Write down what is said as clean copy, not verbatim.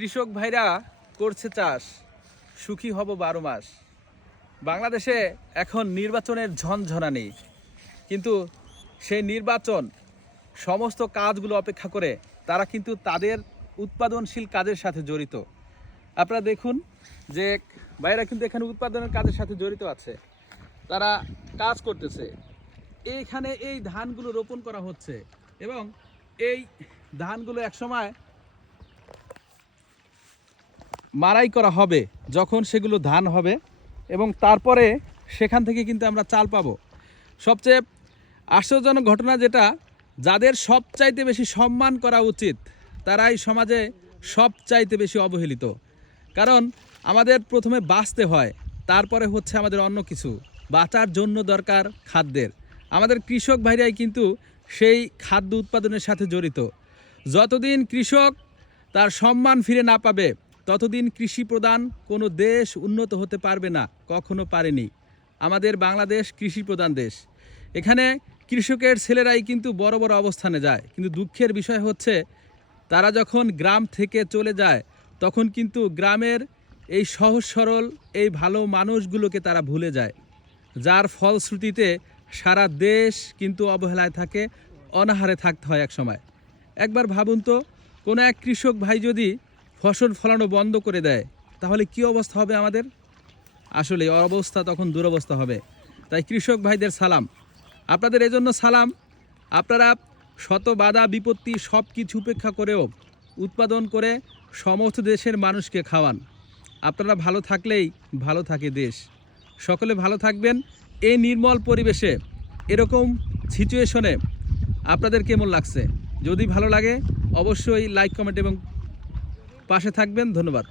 কৃষক ভাইরা করছে চাষ, সুখী হব 12 মাস। বাংলাদেশে এখন নির্বাচনের ঝনঝনানি, কিন্তু সেই নির্বাচন সমস্ত কাজগুলো অপেক্ষা করে তারা কিন্তু তাদের উৎপাদনশীল কাজের সাথে জড়িত। আপনারা দেখুন যে ভাইরা কিন্তু এখানে উৎপাদনের কাজের সাথে জড়িত আছে, তারা কাজ করতেছে। এইখানে এই ধানগুলো রোপণ করা হচ্ছে এবং এই ধানগুলো একসময় মাড়াই করা হবে, যখন সেগুলো ধান হবে এবং তারপরে সেখান থেকে কিন্তু আমরা চাল পাবো। সবচেয়ে আশ্চর্যজনক ঘটনা যেটা, যাদের সবচাইতে বেশি সম্মান করা উচিত তারাই সমাজে সবচাইতে বেশি অবহেলিত। কারণ আমাদের প্রথমে বাঁচতে হয়, তারপরে হচ্ছে আমাদের অন্য কিছু। বাঁচার জন্য দরকার খাদ্যের। আমাদের কৃষক ভাইরাই কিন্তু সেই খাদ্য উৎপাদনের সাথে জড়িত। যতদিন কৃষক তার সম্মান ফিরে না পাবে, ততদিন কৃষি প্রধান কোনো দেশ উন্নত হতে পারবে না, কখনো পারেনি। আমাদের বাংলাদেশ কৃষি প্রধান দেশ। এখানে কৃষকের ছেলেরাই কিন্তু বড় বড় অবস্থানে যায়, কিন্তু দুঃখের বিষয় হচ্ছে তারা যখন গ্রাম থেকে চলে যায় তখন কিন্তু গ্রামের এই সহজ সরল এই ভালো মানুষগুলোকে তারা ভুলে যায়, যার ফলশ্রুতিতে সারা দেশ কিন্তু অবহেলায় থাকে, অনাহারে থাকতে হয় এক সময়। একবার ভাবুন তো, কোনো এক কৃষক ভাই যদি ফসল ফলানো বন্ধ করে দেয় তাহলে কি অবস্থা হবে আমাদের? আসলে অবস্থা তখন দুরবস্থা হবে। তাই কৃষক ভাইদের সালাম, আপনাদের এজন্য সালাম। আপনারা শত বাধা বিপত্তি সব কিছু উপেক্ষা করেও উৎপাদন করে সমস্ত দেশের মানুষকে খাওয়ান। আপনারা ভালো থাকলেই ভালো থাকে দেশ। সকলে ভালো থাকবেন। এই নির্মল পরিবেশে এরকম সিচুয়েশনে আপনাদের কেমন লাগছে? যদি ভালো লাগে অবশ্যই লাইক, কমেন্ট এবং পাশে থাকবেন। ধন্যবাদ।